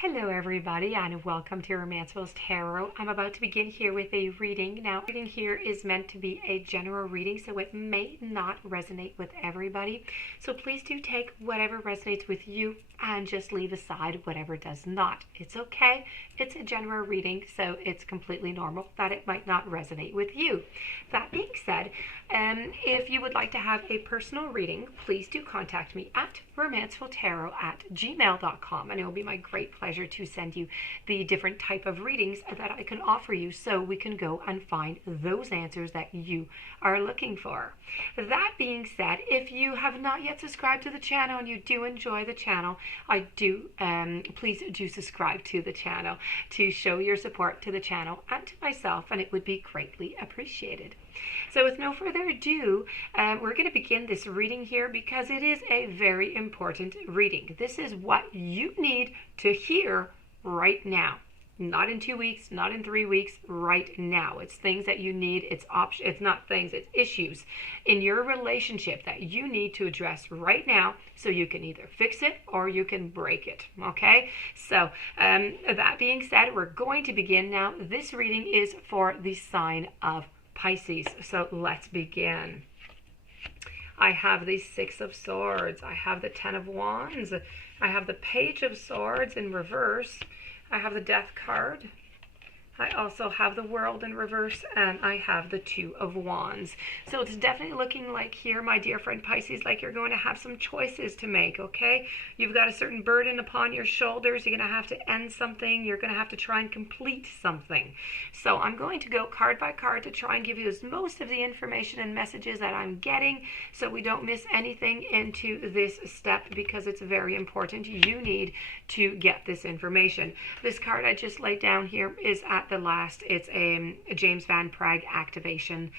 Hello everybody and welcome to Romancefull's Tarot. I'm about to begin here with a reading. Now, reading here is meant to be a general reading, so it may not resonate with everybody. So please do take whatever resonates with you and just leave aside whatever does not. It's okay. It's a general reading, so it's completely normal that it might not resonate with you. That being said, if you would like to have a personal reading, please do contact me at romancefulltarot@gmail.com, and it will be my great pleasure to send you the different type of readings that I can offer you so we can go and find those answers that you are looking for. That being said, if you have not yet subscribed to the channel and you do enjoy the channel, please do subscribe to the channel to show your support to the channel and to myself, and it would be greatly appreciated. So with no further ado, we're going to begin this reading here because it is a very important reading. This is what you need to hear right now. Not in 2 weeks, not in 3 weeks, right now. It's things that you need. It's not things, it's issues in your relationship that you need to address right now so you can either fix it or you can break it. Okay? So that being said, we're going to begin now. This reading is for the sign of Pisces. So let's begin. I have the Six of Swords. I have the Ten of Wands. I have the Page of Swords in reverse. I have the Death card. I also have the World in reverse, and I have the Two of Wands. So it's definitely looking like here, my dear friend Pisces, like you're going to have some choices to make, okay? You've got a certain burden upon your shoulders. You're going to have to end something. You're going to have to try and complete something. So I'm going to go card by card to try and give you most of the information and messages that I'm getting so we don't miss anything into this step because it's very important. You need to get this information. This card I just laid down here is at the last. It's a James Van Praagh activation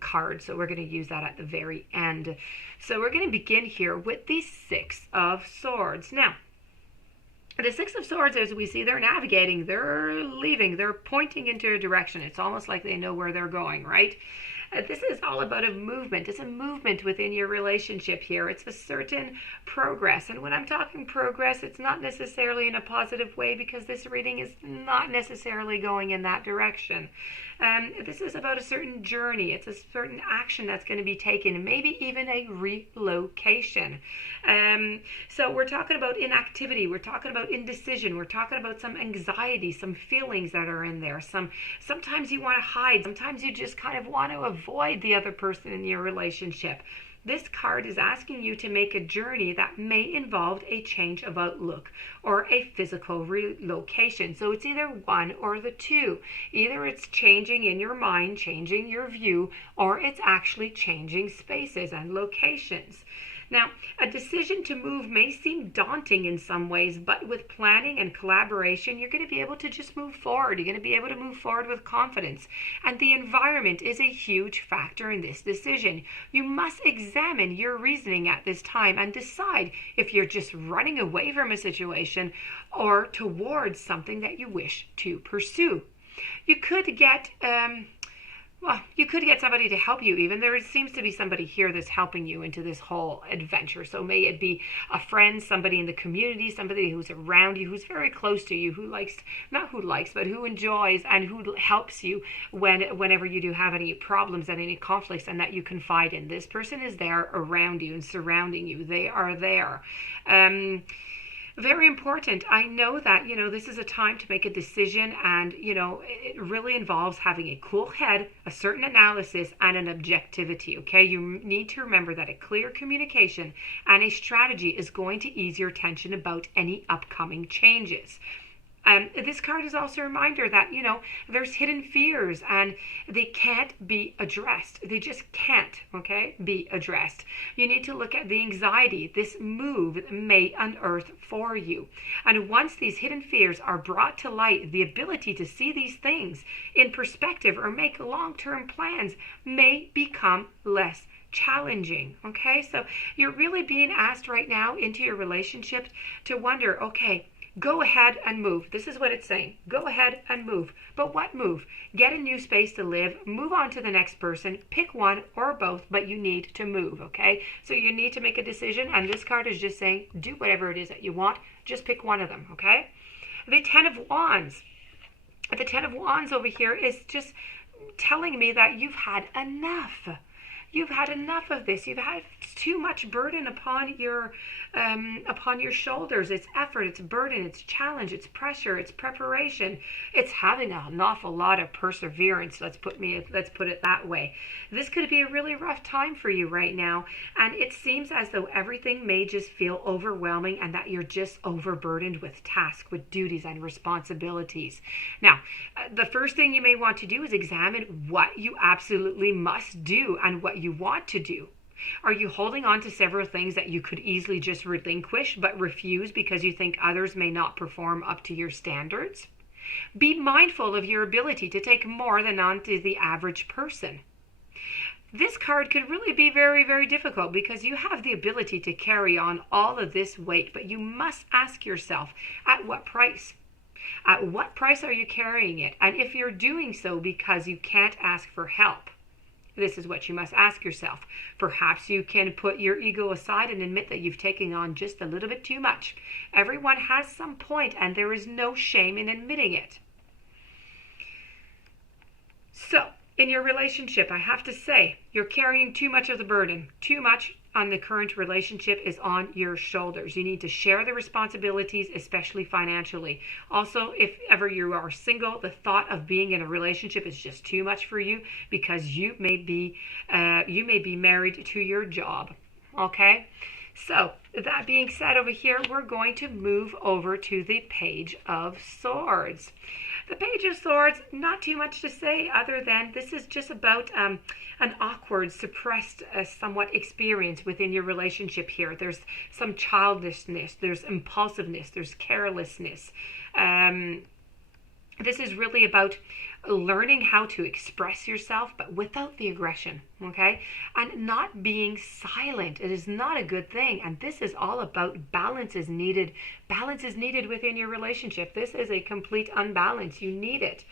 card, so we're going to use that at the very end. So we're going to begin here with the Six of Swords. Now, the Six of Swords, as we see, they're navigating, they're leaving, they're pointing into a direction. It's almost like they know where they're going, right? This is all about a movement. It's a movement within your relationship here. It's a certain progress. And when I'm talking progress, it's not necessarily in a positive way because this reading is not necessarily going in that direction. This is about a certain journey. It's a certain action that's going to be taken, maybe even a relocation. So we're talking about inactivity. We're talking about indecision. We're talking about some anxiety, some feelings that are in there. Sometimes you want to hide. Sometimes you just kind of want to avoid the other person in your relationship. This card is asking you to make a journey that may involve a change of outlook or a physical relocation. So it's either one or the two. Either it's changing in your mind, changing your view, or it's actually changing spaces and locations. Now, a decision to move may seem daunting in some ways, but with planning and collaboration, you're going to be able to just move forward. You're going to be able to move forward with confidence. And the environment is a huge factor in this decision. You must examine your reasoning at this time and decide if you're just running away from a situation or towards something that you wish to pursue. You could get somebody to help you even. There seems to be somebody here that's helping you into this whole adventure. So may it be a friend, somebody in the community, somebody who's around you, who's very close to you, who enjoys and who helps you whenever you do have any problems and any conflicts and that you confide in. This person is there around you and surrounding you. They are there. Very important. I know that, this is a time to make a decision and, it really involves having a cool head, a certain analysis, and an objectivity, okay? You need to remember that a clear communication and a strategy is going to ease your tension about any upcoming changes. This card is also a reminder that, there's hidden fears and they can't be addressed. They just can't, okay, be addressed. You need to look at the anxiety this move may unearth for you. And once these hidden fears are brought to light, the ability to see these things in perspective or make long-term plans may become less challenging. Okay, so you're really being asked right now into your relationship to wonder, okay, Go ahead and move. This is what it's saying. Go ahead and move. But what move? Get a new space to live. Move on to the next person. Pick one or both, but you need to move, okay? So you need to make a decision, and this card is just saying, do whatever it is that you want. Just pick one of them, okay? The Ten of Wands. The Ten of Wands over here is just telling me that you've had enough. You've had enough of this. You've had too much burden upon your shoulders. It's effort, it's burden, it's challenge, it's pressure, it's preparation. It's having an awful lot of perseverance. Let's put it that way. This could be a really rough time for you right now, and it seems as though everything may just feel overwhelming and that you're just overburdened with tasks, with duties and responsibilities. Now, the first thing you may want to do is examine what you absolutely must do and what you want to do. Are you holding on to several things that you could easily just relinquish but refuse because you think others may not perform up to your standards? Be mindful of your ability to take more than onto the average person. This card could really be very, very difficult because you have the ability to carry on all of this weight, but you must ask yourself, at what price? At what price are you carrying it? And if you're doing so because you can't ask for help, this is what you must ask yourself. Perhaps you can put your ego aside and admit that you've taken on just a little bit too much. Everyone has some point, and there is no shame in admitting it. So, in your relationship, I have to say, you're carrying too much of the burden. Too much on the current relationship is on your shoulders. You need to share the responsibilities, especially financially. Also, if ever you are single, the thought of being in a relationship is just too much for you because you may be married to your job. Okay? So, that being said, over here, we're going to move over to the Page of Swords. The Page of Swords, not too much to say other than this is just about an awkward, suppressed, somewhat experience within your relationship here. There's some childishness, there's impulsiveness, there's carelessness. This is really about learning how to express yourself, but without the aggression, okay? And not being silent. It is not a good thing. And this is all about balance is needed. Balance is needed within your relationship. This is a complete unbalance. You need it.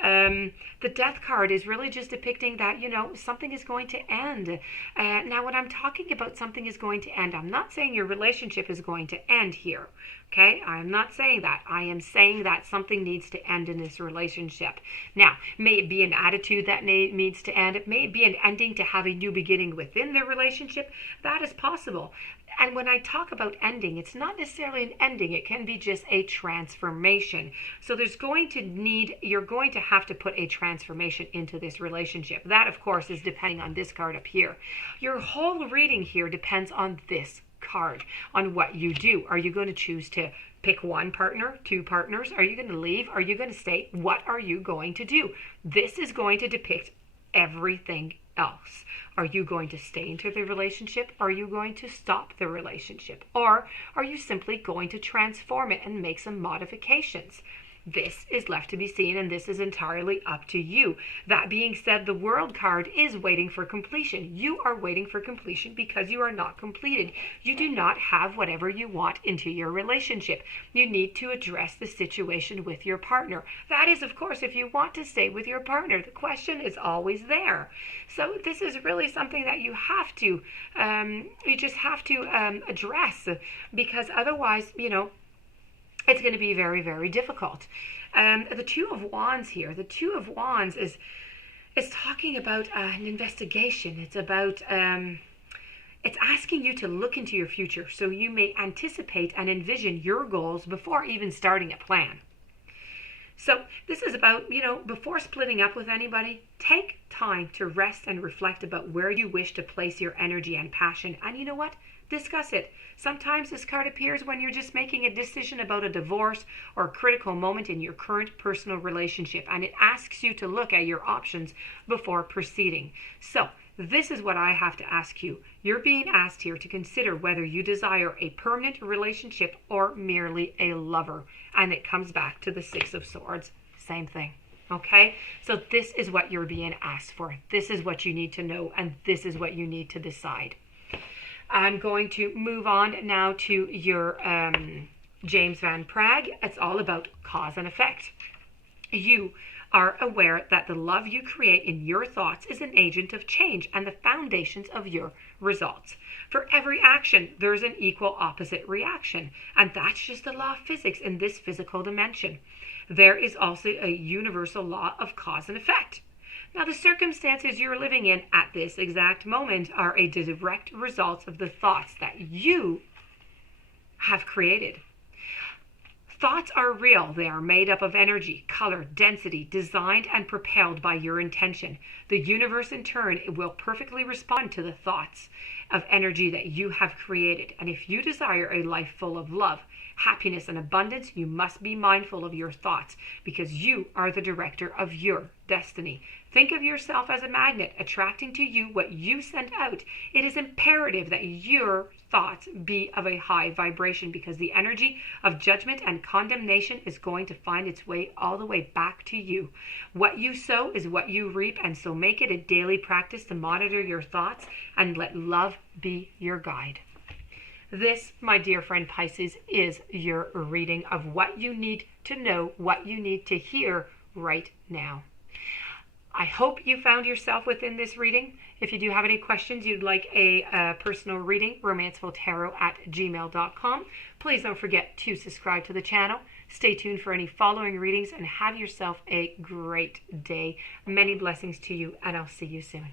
The Death card is really just depicting that, something is going to end. Now, when I'm talking about something is going to end, I'm not saying your relationship is going to end here. Okay, I'm not saying that. I am saying that something needs to end in this relationship. Now, may it be an attitude that needs to end. It may be an ending to have a new beginning within the relationship. That is possible. And when I talk about ending, it's not necessarily an ending. It can be just a transformation. So you're going to have to put a transformation into this relationship. That, of course, is depending on this card up here. Your whole reading here depends on this card, on what you do. Are you going to choose to pick one partner, two partners? Are you going to leave? Are you going to stay? What are you going to do? This is going to depict everything else. Are you going to stay into the relationship? Are you going to stop the relationship? Or are you simply going to transform it and make some modifications? This is left to be seen, and this is entirely up to you. That being said, the World card is waiting for completion. You are waiting for completion because you are not completed. You do not have whatever you want into your relationship. You need to address the situation with your partner. That is, of course, if you want to stay with your partner. The question is always there. So this is really something that you have to, address, because otherwise, it's going to be very, very difficult. The Two of Wands here. The Two of Wands is talking about an investigation. It's about it's asking you to look into your future so you may anticipate and envision your goals before even starting a plan. So this is about, before splitting up with anybody, take time to rest and reflect about where you wish to place your energy and passion. And you know what? Discuss it. Sometimes this card appears when you're just making a decision about a divorce or a critical moment in your current personal relationship, and it asks you to look at your options before proceeding. So this is what I have to ask you. You're being asked here to consider whether you desire a permanent relationship or merely a lover. And it comes back to the Six of Swords. Same thing. Okay? So this is what you're being asked for. This is what you need to know, and this is what you need to decide. I'm going to move on now to your James Van Praagh, it's all about cause and effect. You are aware that the love you create in your thoughts is an agent of change and the foundations of your results. For every action, there's an equal opposite reaction, and that's just the law of physics in this physical dimension. There is also a universal law of cause and effect. Now, the circumstances you're living in at this exact moment are a direct result of the thoughts that you have created. Thoughts are real. They are made up of energy, color, density, designed and propelled by your intention. The universe, in turn, will perfectly respond to the thoughts of energy that you have created. And if you desire a life full of love, happiness, and abundance, you must be mindful of your thoughts because you are the director of your destiny. Think of yourself as a magnet, attracting to you what you send out. It is imperative that your thoughts be of a high vibration because the energy of judgment and condemnation is going to find its way all the way back to you. What you sow is what you reap, and so make it a daily practice to monitor your thoughts and let love be your guide. This, my dear friend Pisces, is your reading of what you need to know, what you need to hear right now. I hope you found yourself within this reading. If you do have any questions, you'd like a personal reading, romancefulltarot@gmail.com. Please don't forget to subscribe to the channel. Stay tuned for any following readings and have yourself a great day. Many blessings to you, and I'll see you soon.